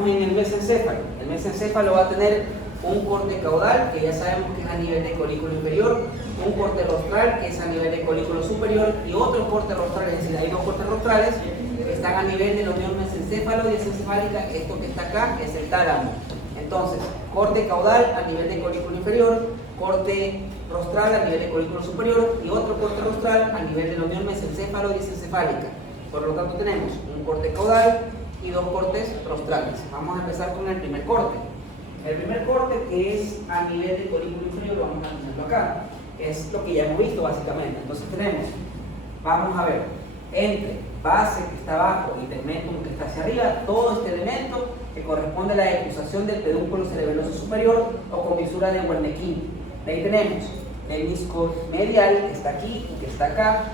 Estamos en el mesencéfalo. El mesencéfalo va a tener un corte caudal, que ya sabemos que es a nivel de colículo inferior, un corte rostral, que es a nivel de colículo superior, y otro corte rostral, es decir, hay dos cortes rostrales que están a nivel de la unión mesencéfalo y esencefálica. Esto que está acá es el tálamo. Entonces, corte caudal a nivel de colículo inferior, corte rostral a nivel de colículo superior y otro corte rostral a nivel de la unión mesencéfalo y esencefálica. Por lo tanto, tenemos un corte caudal y dos cortes rostrales. Vamos a empezar con el primer corte. El primer corte, que es a nivel de colículo inferior, vamos a ponerlo acá, que es lo que ya hemos visto básicamente. Entonces tenemos, vamos a ver, entre base que está abajo y tegmentum que está hacia arriba, todo este elemento que corresponde a la decusación del pedúnculo cerebeloso superior o comisura de Wernicke. De ahí tenemos el menisco medial, que está aquí y que está acá.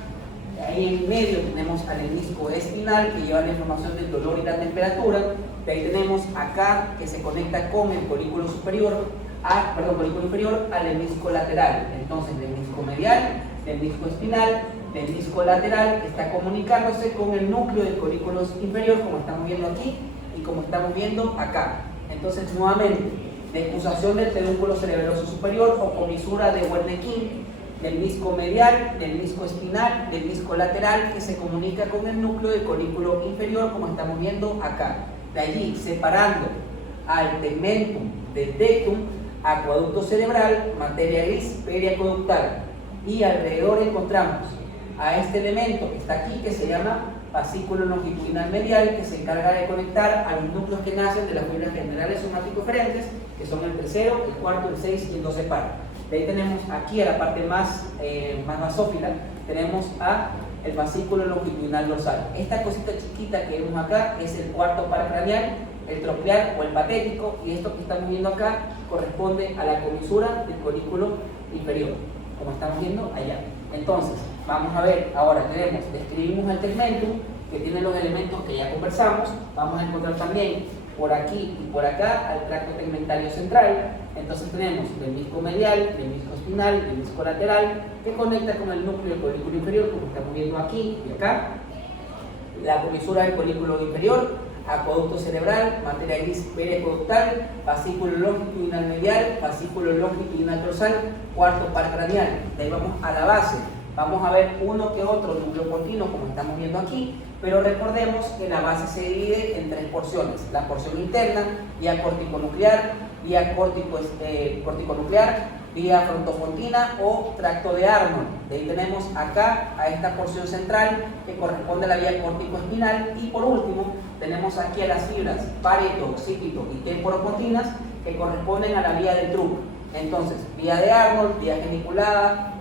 Ahí en medio tenemos al menisco espinal, que lleva la información del dolor y la temperatura. De ahí tenemos acá, que se conecta con el colículo superior, colículo inferior al menisco lateral. Entonces, del menisco medial, del menisco espinal, del menisco lateral, está comunicándose con el núcleo del colículo inferior, como estamos viendo aquí y como estamos viendo acá. Entonces, nuevamente, decusación del pedúnculo cerebeloso superior o comisura de Wernicke, del menisco medial, del menisco espinal, del menisco lateral, que se comunica con el núcleo del colículo inferior, como estamos viendo acá. De allí, separando al tegmentum del tectum, acueducto cerebral, materia gris periacueductal. Y alrededor encontramos a este elemento que está aquí, que se llama fascículo longitudinal medial, que se encarga de conectar a los núcleos que nacen de las fibras generales somático-eferentes, que son el tercero, el cuarto, el 6 y el 12 par. De ahí tenemos aquí a la parte más basófila, tenemos a el fascículo longitudinal dorsal. Esta cosita chiquita que vemos acá es el cuarto par craneal, el troclear o el patético, y esto que estamos viendo acá corresponde a la comisura del colículo inferior, como estamos viendo allá. Entonces, vamos a ver, ahora describimos el tegmentum, que tiene los elementos que ya conversamos. Vamos a encontrar también por aquí y por acá al tracto tegmentario central. Entonces tenemos el menisco medial, el menisco espinal, el menisco lateral, que conecta con el núcleo del colículo inferior, como estamos viendo aquí y acá. La comisura del colículo inferior, acueducto cerebral, materia gris periacueductal, fascículo longitudinal medial, fascículo longitudinal dorsal, cuarto par craneal. De ahí vamos a la base. Vamos a ver uno que otro núcleo continuo, como estamos viendo aquí, pero recordemos que la base se divide en tres porciones: la porción interna, vía corticonuclear, vía corticonuclear, vía frontofontina o tracto de Arnold. De ahí tenemos acá a esta porción central que corresponde a la vía córtico-espinal, y por último tenemos aquí a las fibras pareto, occipito y temporopontinas, que corresponden a la vía del Druck. Entonces, vía de Arnold, vía geniculada,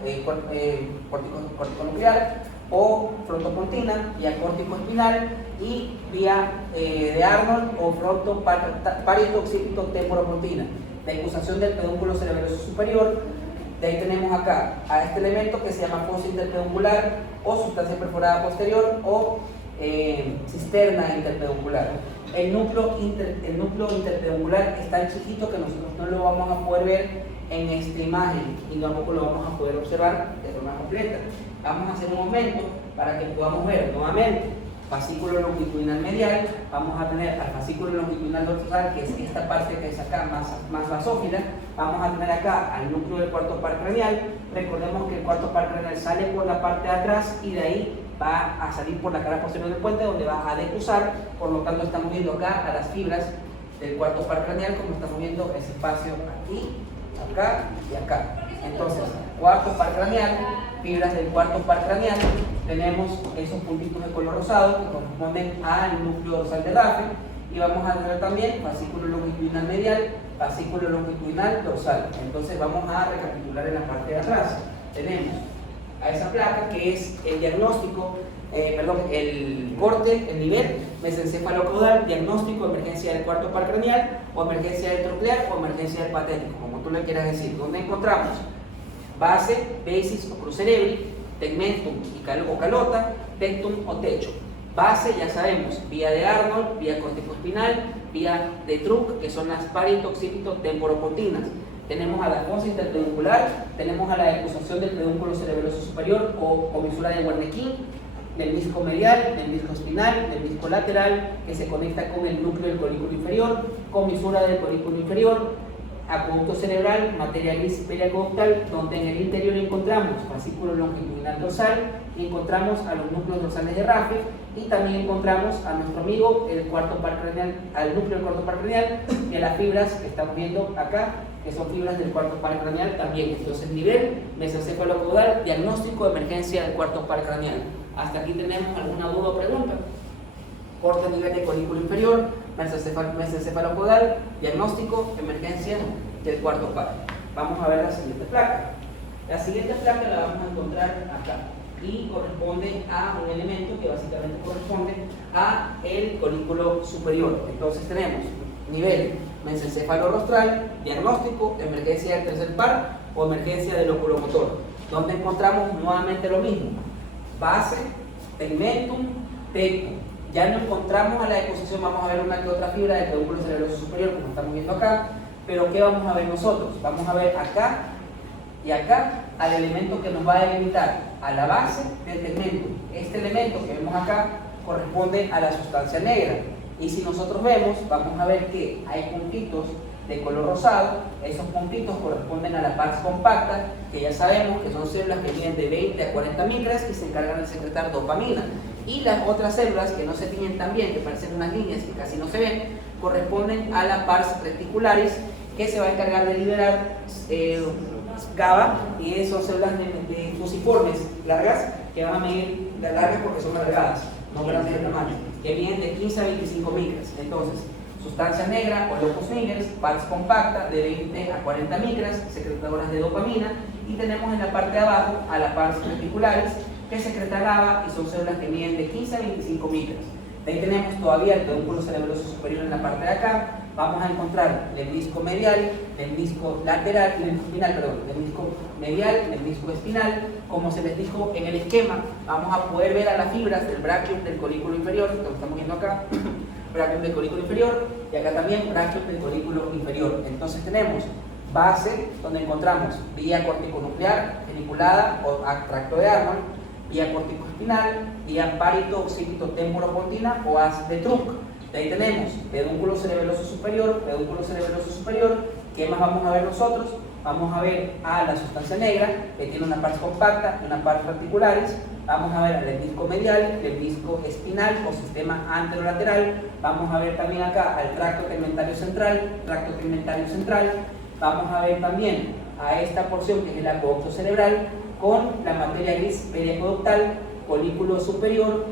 corticonuclear o frontopontina, vía córtico-espinal, y vía de Arnold o pareto, occipito, temporopontina. La decusación del pedúnculo cerebeloso superior. De ahí tenemos acá a este elemento que se llama fosa interpeduncular o sustancia perforada posterior o cisterna interpeduncular. El núcleo interpeduncular es tan chiquito que nosotros no lo vamos a poder ver en esta imagen y tampoco lo vamos a poder observar de forma completa. Vamos a hacer un momento para que podamos ver nuevamente fascículo longitudinal medial. Vamos a tener al fascículo longitudinal dorsal, que es esta parte que es acá más basófila. Vamos a tener acá al núcleo del cuarto par craneal. Recordemos que el cuarto par craneal sale por la parte de atrás y de ahí va a salir por la cara posterior del puente, donde va a decusar. Por lo tanto, estamos viendo acá a las fibras del cuarto par craneal, como estamos viendo ese espacio aquí, acá y acá. Entonces, cuarto par craneal, fibras del cuarto par craneal, tenemos esos puntitos de color rosado que corresponden al núcleo dorsal del rafe, y vamos a tener también fascículo longitudinal medial, fascículo longitudinal dorsal. Entonces vamos a recapitular en la parte de atrás. Tenemos a esa placa que es el diagnóstico, el corte, el nivel mesencéfalo-caudal, diagnóstico, emergencia del cuarto par craneal o emergencia del troclear o emergencia del patético, como tú le quieras decir. ¿Dónde encontramos? Base, basis o crucerebri, tegmentum o calota, tectum o techo. Base, ya sabemos, vía de Arnold, vía corticoespinal, vía de Druck, que son las pareto, occipito, temporopontinas. Tenemos a la fosa interpeduncular, tenemos a la decusación del pedúnculo cerebeloso superior o comisura de Wernicke, del disco medial, del disco espinal, del disco lateral, que se conecta con el núcleo del colículo inferior, comisura del colículo inferior, acueducto cerebral, materia gris periacueductal, donde en el interior encontramos fascículo longitudinal dorsal, y encontramos a los núcleos dorsales de Raffel, y también encontramos a nuestro amigo el cuarto par craneal, al núcleo del cuarto par craneal, y a las fibras que estamos viendo acá, que son fibras del cuarto par craneal también. Entonces, nivel mesencéfalo-caudal, diagnóstico de emergencia del cuarto par craneal. ¿Hasta aquí tenemos alguna duda o pregunta? Corte a nivel de colículo inferior, mesencéfalo-caudal, diagnóstico, emergencia del cuarto par. Vamos a ver la siguiente placa. La siguiente placa la vamos a encontrar acá y corresponde a un elemento que básicamente corresponde a el colículo superior. Entonces tenemos nivel mesencéfalo-rostral, diagnóstico, emergencia del tercer par o emergencia del oculomotor, donde encontramos nuevamente lo mismo: base, tegmentum, tectum. Ya no encontramos a la deposición, vamos a ver una que otra fibra del pedúnculo cerebroso superior, como estamos viendo acá, pero ¿qué vamos a ver nosotros? Vamos a ver acá y acá al elemento que nos va a delimitar, a la base del tegmentum. Este elemento que vemos acá corresponde a la sustancia negra, y si nosotros vemos, vamos a ver que hay puntitos de color rosado. Esos puntitos corresponden a la pars compacta, que ya sabemos que son células que tienen de 20 a 40 micras, que se encargan de secretar dopamina. Y las otras células que no se tienen tan bien, que parecen unas líneas que casi no se ven, corresponden a la pars reticularis, que se va a encargar de liberar GABA, y son células de fusiformes largas, que van a medir largas porque son alargadas, no grandes de tamaño, que vienen de 15 a 25 micras. Entonces, sustancia negra o locus niggers, pars compacta de 20 a 40 micras, secretadoras de dopamina, y tenemos en la parte de abajo a la pars reticularis, que secreta GABA, y son células que miden de 15 a 25 micras. De ahí tenemos todavía el pedúnculo cerebroso superior en la parte de acá. Vamos a encontrar el disco medial, el disco lateral, el espinal, perdón, el disco medial, el disco espinal. Como se les dijo en el esquema, vamos a poder ver a las fibras del brachium del colículo inferior, que lo estamos viendo acá, brachium del colículo inferior, y acá también brachium del colículo inferior. Entonces tenemos base, donde encontramos vía corticonuclear, geniculada o tracto de Arnold, vía corticoespinal, vía parito-occipito-temporopontina o as de Truk. De ahí tenemos pedúnculo cerebroso superior, ¿Qué más vamos a ver nosotros? Vamos a ver a la sustancia negra, que tiene una pars compacta y una pars reticularis. Vamos a ver el disco medial, el disco espinal o sistema anterolateral. Vamos a ver también acá al tracto tegmentario central. Vamos a ver también a esta porción que es el acueducto cerebral con la materia gris periacueductal, colículo superior,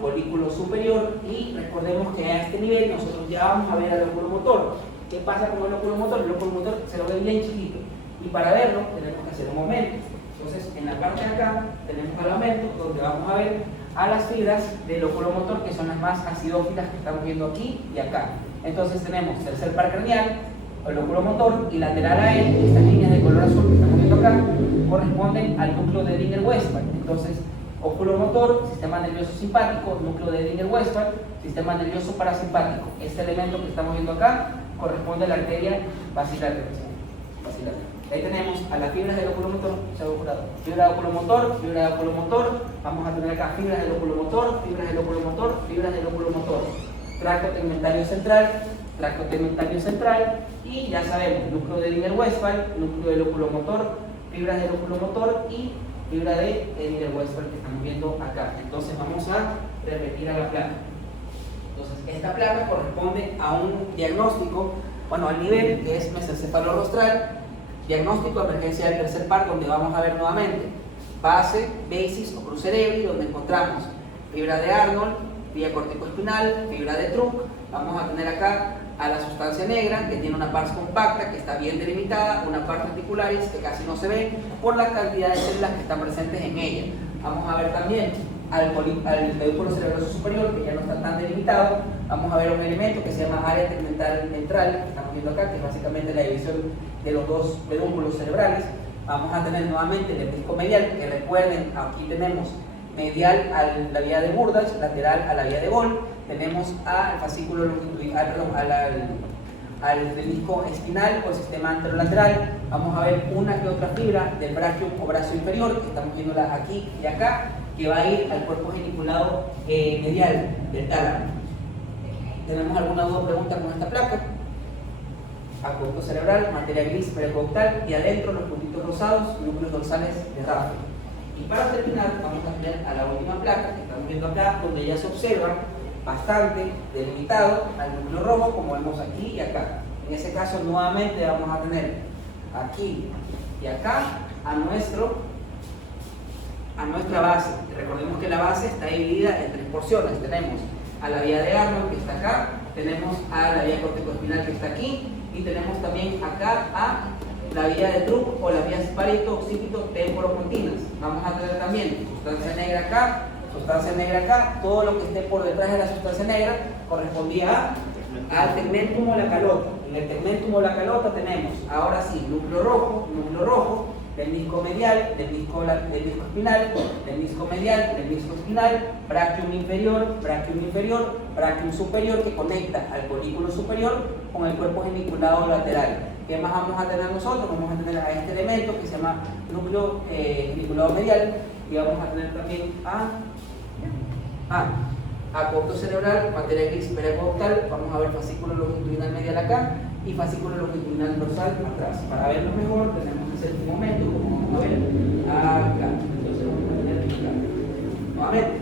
y recordemos que a este nivel nosotros ya vamos a ver al oculomotor. ¿Qué pasa con el oculomotor? El oculomotor se lo ve bien chiquito, y para verlo tenemos que hacer un aumento. Entonces, en la parte de acá tenemos el aumento, donde vamos a ver a las fibras del oculomotor, que son las más acidófilas que estamos viendo aquí y acá. Entonces tenemos tercer par craneal, el oculomotor, y lateral a él, estas líneas de color azul que estamos viendo acá, corresponden al núcleo de Edinger-Westphal. Entonces, oculomotor, sistema nervioso simpático, núcleo de Edinger-Westphal, sistema nervioso parasimpático. Este elemento que estamos viendo acá corresponde a la arteria basilar. Ahí tenemos a las fibras del oculomotor, fibra de oculomotor, vamos a tener acá fibras del oculomotor, tracto tegmentario central, y ya sabemos, núcleo de Edinger-Westphal, núcleo del oculomotor, fibras del oculomotor y fibra de Edinger-Westphal que estamos viendo acá. Entonces vamos a repetir a la placa. Entonces, esta placa corresponde a un diagnóstico, al nivel que es mesencéfalo-rostral, diagnóstico de emergencia del tercer par, donde vamos a ver nuevamente base, basis o cruz cerebri, donde encontramos fibra de Arnold, vía corticoespinal, fibra de Truk. Vamos a tener acá a la sustancia negra, que tiene una pars compacta, que está bien delimitada, una pars reticularis, que casi no se ve por la cantidad de células que están presentes en ella. Vamos a ver también al pedúnculo cerebroso superior, que ya no está tan delimitado. Vamos a ver un elemento que se llama área tegmental ventral, que estamos viendo acá, que es básicamente la división de los dos pedúnculos cerebrales. Vamos a tener nuevamente el disco medial, que recuerden, aquí tenemos medial a la vía de Burdach, lateral a la vía de Boll. Tenemos al fascículo longitudinal, al menisco espinal o el sistema anterolateral. Vamos a ver una que otra fibra del brachium o brazo inferior, que estamos viéndola aquí y acá, que va a ir al cuerpo geniculado medial del tálamo. ¿Tenemos alguna duda o pregunta con esta placa? Acueducto cerebral, materia gris periaqueductal y adentro los puntitos rosados, núcleos dorsales de Raffel. Y para terminar, vamos a tener a la última placa que estamos viendo acá, donde ya se observa bastante delimitado al núcleo rojo, como vemos aquí y acá. En ese caso, nuevamente vamos a tener aquí y acá a nuestra base. Recordemos que la base está dividida en tres porciones. Tenemos a la vía de Arnold, que está acá, tenemos a la vía corticoespinal, que está aquí, y tenemos también acá a la vía de Druck o las vías parieto-occipito-temporopontinas. Vamos a tener también sustancia negra acá, todo lo que esté por detrás de la sustancia negra correspondía al tegmentum o la calota. En el tegmentum o la calota tenemos, ahora sí, núcleo rojo, del disco medial, del disco espinal, del disco medial, del disco espinal, brachium inferior, brachium superior, que conecta al colículo superior con el cuerpo geniculado lateral. ¿Qué más vamos a tener nosotros? Vamos a tener a este elemento que se llama núcleo geniculado medial, y vamos a tener también acueducto cerebral, materia gris periaqueductal. Vamos a ver fascículo longitudinal medial acá y fascículo longitudinal dorsal atrás. Para verlo mejor tenemos que hacer un momento, como vamos a ver acá. Entonces vamos a tener acá. Nuevamente,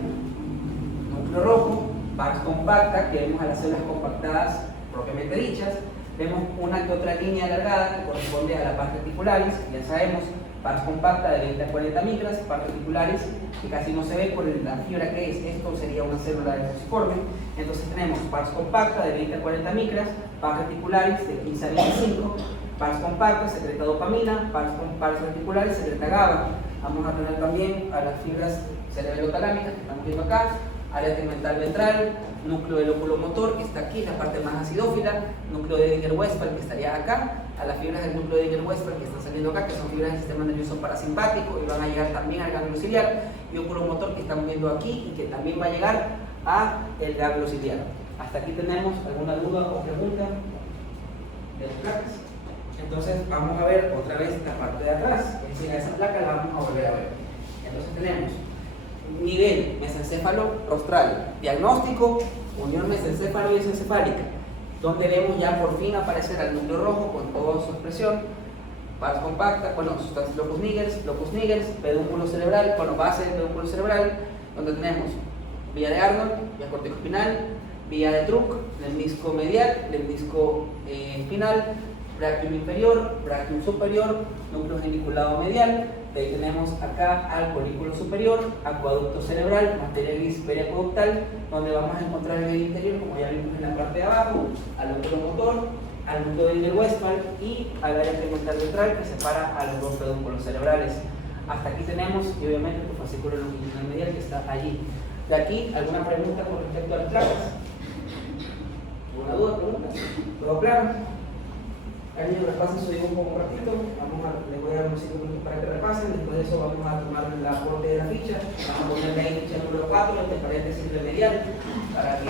núcleo rojo, pars compacta, que vemos a las células compactadas propiamente dichas. Vemos una que otra línea alargada que corresponde a la pars reticularis, ya sabemos, pars compacta de 20 a 40 micras, pars reticularis que casi no se ve por la fibra que es. Esto sería una célula de fusiforme. Entonces tenemos pars compacta de 20 a 40 micras, pars reticularis de 15 a 25, pars compacta secreta dopamina, pars reticularis secreta GABA. Vamos a tener también a las fibras cerebrotalámicas que estamos viendo acá, área tegmental ventral, núcleo del óculo motor, que está aquí, la parte más acidófila, núcleo de Edinger-Westphal, que estaría acá, a las fibras del núcleo de Edinger-Westphal que están saliendo acá, que son fibras del sistema nervioso parasimpático y van a llegar también al ganglio ciliar, y óculo motor que estamos viendo aquí y que también va a llegar al ganglio ciliar. Hasta aquí tenemos alguna duda o pregunta de las placas. Entonces vamos a ver otra vez la parte de atrás, es decir, a esa placa la vamos a volver a ver. Entonces tenemos nivel mesencéfalo rostral, diagnóstico, unión mesencéfalo y mesencefálica, donde vemos ya por fin aparecer al núcleo rojo con toda su expresión, pars compacta, bueno, sustancias locus niggers, pedúnculo cerebral, bueno, base del pedúnculo cerebral, donde tenemos vía de Arnold, vía corticoespinal, vía de Druck, lemnisco medial, lemnisco espinal, brachium inferior, brachium superior, núcleo geniculado medial. De ahí tenemos acá al colículo superior, acueducto cerebral, materia gris periaqueductal, donde vamos a encontrar el medio interior, como ya vimos en la parte de abajo, al óculo motor, al núcleo de Edinger-Westphal y al área tegmental ventral que separa a los dos pedúnculos cerebrales. Hasta aquí tenemos, y obviamente, el fascículo longitudinal medial que está allí. De aquí, ¿alguna pregunta con respecto a las placas? ¿Alguna duda, pregunta? ¿Todo claro? Ahí niños repasen su dibujo un ratito, les voy a dar unos 5 minutos para que repasen, después de eso vamos a tomar el aporte de la ficha, vamos a ponerle ahí ficha número 4, entre paréntesis remedial, para que